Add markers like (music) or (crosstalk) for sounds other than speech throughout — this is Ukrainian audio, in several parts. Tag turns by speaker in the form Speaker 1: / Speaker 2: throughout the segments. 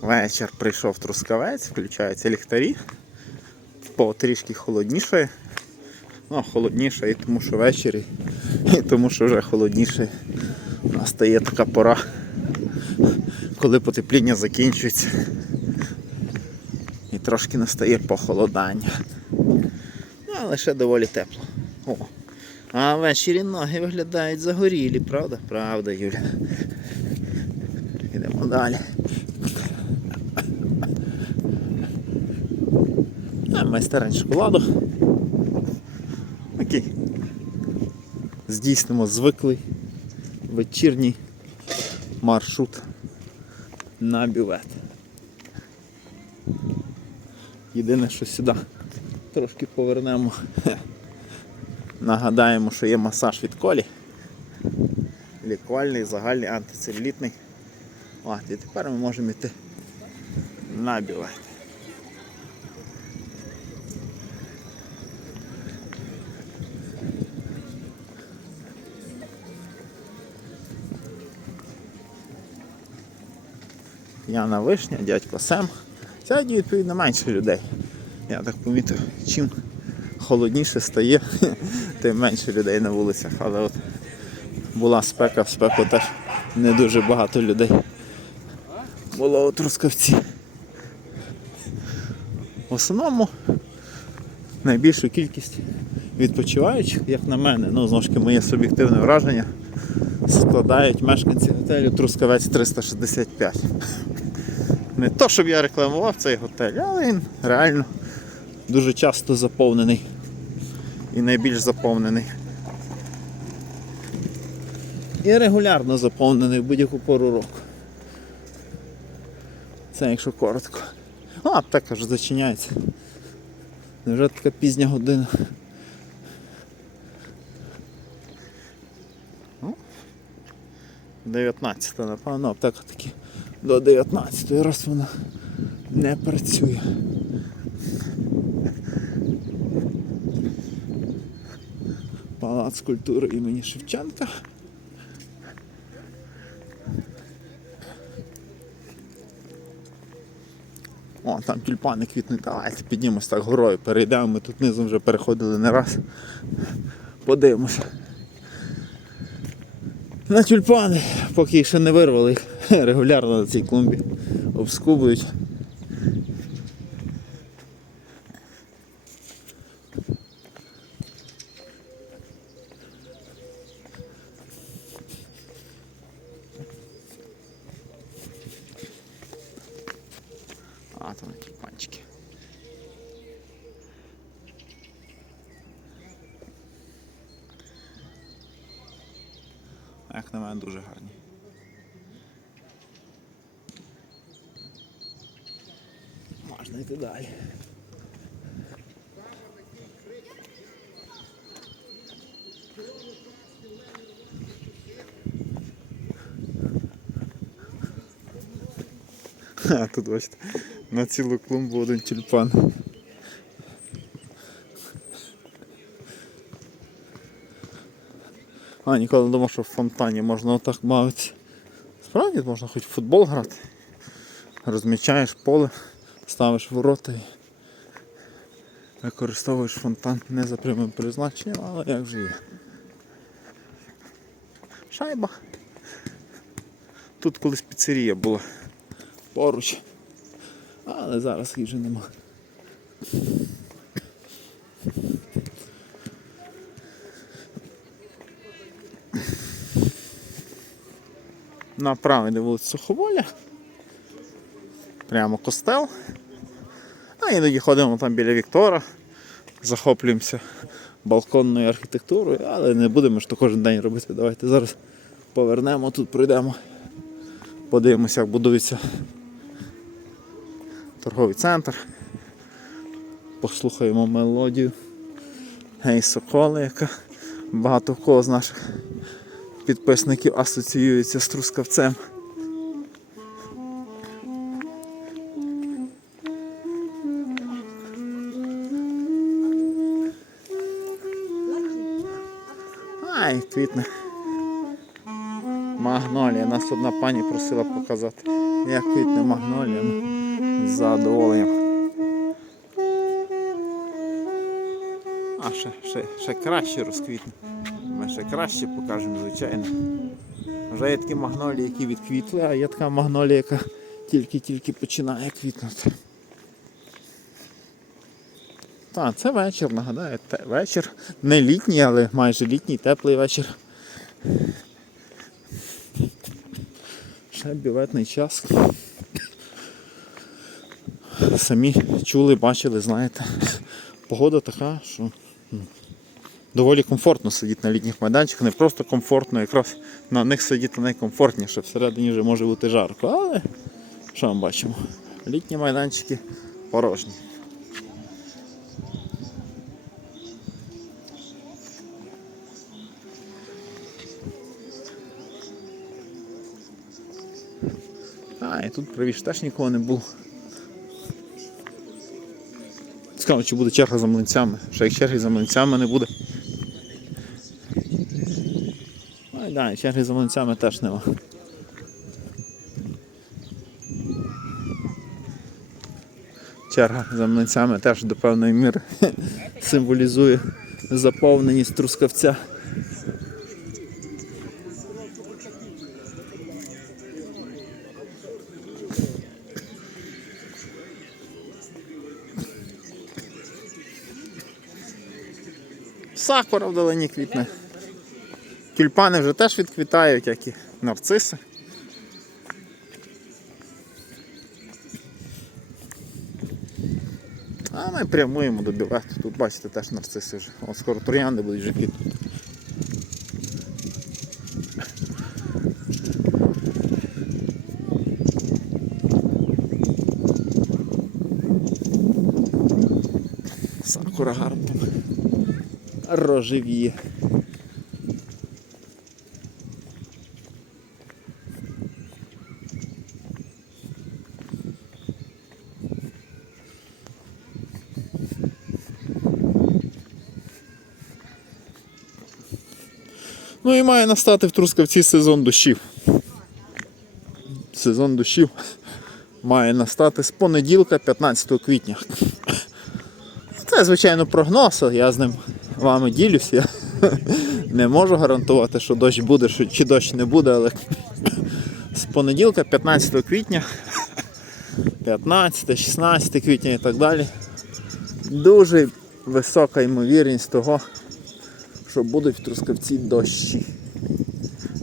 Speaker 1: Вечір прийшов трускавець, включаються ліхтарі. Потрішки холодніше. Ну, холодніше і тому, що ввечері, і тому, що вже холодніше. Настає така пора, коли потепління закінчується. І трошки настає похолодання. Ну, але ще доволі тепло. О. А ввечері ноги виглядають загорілі, правда? Правда, Юля. Йдемо далі. А майстерень шоколаду. Окей. Здійснимо звиклий вечірній маршрут на бювет. Єдине, що сюди трошки повернемо. Нагадаємо, що є масаж від колі. Лікувальний, загальний, антицелюлітний. От, і тепер ми можемо йти на бювет. Яна Вишня, дядько Сем. Сьогодні, відповідно, менше людей. Я так помітив, чим холодніше стає, (laughs) тим менше людей на вулицях. Але от була спека, в спеку теж не дуже багато людей. Було у Трускавці. В основному найбільшу кількість відпочиваючих, як на мене, ну знову ж таки моє суб'єктивне враження, складають мешканці готелю Трускавець 365. Не то, щоб я рекламував цей готель, але він реально дуже часто заповнений. І найбільш заповнений. І регулярно заповнений в будь-яку пору року. Це якщо коротко. А, аптека вже зачиняється. Вже така пізня година. Ну, 19, напевно, аптека таки до 19 раз вона не працює. Палац культури імені Шевченка. О, там тюльпани квітнуть. Давайте піднімемось так горою, перейдемо. Ми тут низом вже переходили не раз. Подивимося. На тюльпани, поки ще не вирвали, їх (laughs) регулярно на цій клумбі обскубують. А, там тюльпанчики. Як на мене дуже гарні. Можна йти далі. (laughs) А тут бачите, на цілу клумбу один тюльпан. А, ніколи не думав, що в фонтані можна отак бавитися. Справді можна хоч в футбол грати. Розмічаєш поле, ставиш ворота і використовуєш фонтан не за прямим призначенням, але як же є. Шайба. Тут колись піцерія була поруч. Але зараз вже нема. Направо йде вулиця Суховоля. Прямо костел. Іноді ходимо там біля Віктора, захоплюємося балконною архітектурою, але не будемо ж то кожен день робити. Давайте зараз повернемо, тут пройдемо, подивимося, як будується торговий центр. Послухаємо мелодію. Гей Соколи, яка багато кого з наших підписників асоціюється з трускавцем. Ай, квітне. магнолія. Нас одна пані просила показати, як квітне магнолія. З задоволенням. А ще, ще, ще краще розквітне. Ми ще краще покажемо, звичайно. Вже є такі магнолії, які відквітли, а є така магнолія, яка тільки-тільки починає квітнути. Так, це вечір, нагадаю, те- вечір. Не літній, але майже літній, теплий вечір. Ще бюветний час. Самі чули, бачили, знаєте. Погода така, що доволі комфортно сидіти на літніх майданчиках. Не просто комфортно, якраз на них сидіти найкомфортніше. Всередині вже може бути жарко. Але що ми бачимо? Літні майданчики порожні. І тут правіше теж нікого не було. Цікаво, чи буде черга за млинцями. Ще як черги за млинцями не буде. Ай, да, черги за млинцями теж нема. Черга за млинцями теж до певної міри (laughs) символізує заповненість трускавця. Сакура вдалині квітне. Тюльпани вже теж відквітають, як і нарциси. А ми прямуємо до білету. Тут бачите теж нарциси вже. От скоро троянди будуть вже квітнути. Сакура гарно там рожевіє. Ну і має настати в Трускавці сезон дощів. Сезон дощів має настати з понеділка 15 квітня. Це, звичайно, прогноз, я з ним вами ділюсь. Я (laughs) не можу гарантувати, що дощ буде, чи дощ не буде, але з понеділка, 15 квітня, 15, 16 квітня і так далі. Дуже висока ймовірність того, що будуть в Трускавці дощі.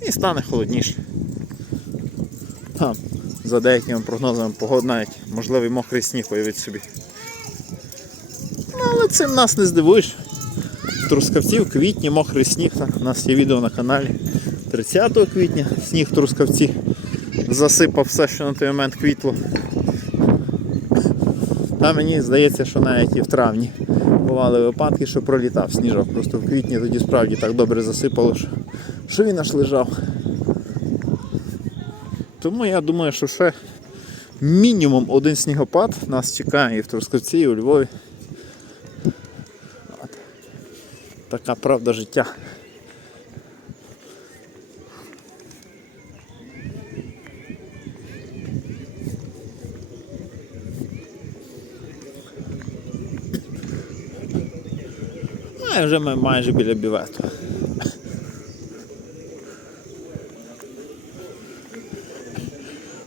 Speaker 1: І стане холодніше. Там, за деякими прогнозами погоди навіть можливий мокрий сніг уявіть собі. Ну, але цим нас не здивуєш. Трускавці в квітні мокрий сніг. Так, у нас є відео на каналі 30 квітня. Сніг в Трускавці засипав все, що на той момент квітло. Та мені здається, що навіть і в травні бували випадки, що пролітав сніжок. Просто в квітні тоді справді так добре засипало, що він аж лежав. Тому я думаю, що ще мінімум один снігопад нас чекає і в Трускавці, і у Львові. От. Така правда життя. Ну, і вже ми майже біля бівету.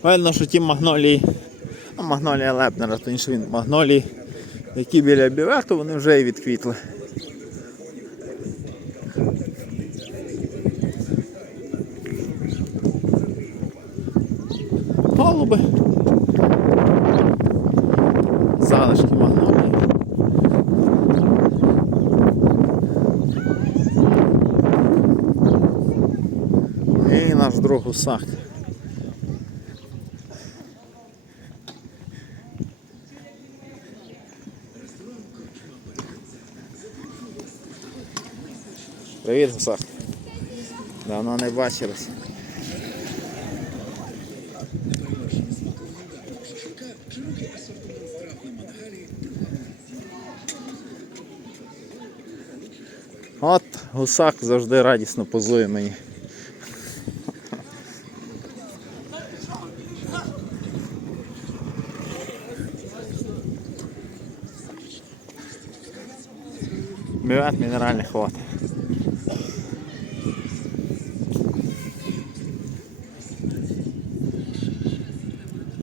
Speaker 1: Видно, що ті магнолії, ну, магнолія Лепнера, то інше він магнолії, які біля бівету, вони вже і відквітли. Залишки магнолії. І наш друг гусак. Привіт, гусак. Давно не бачились. гусак завжди радісно позує мені. Бювет мінеральних вод.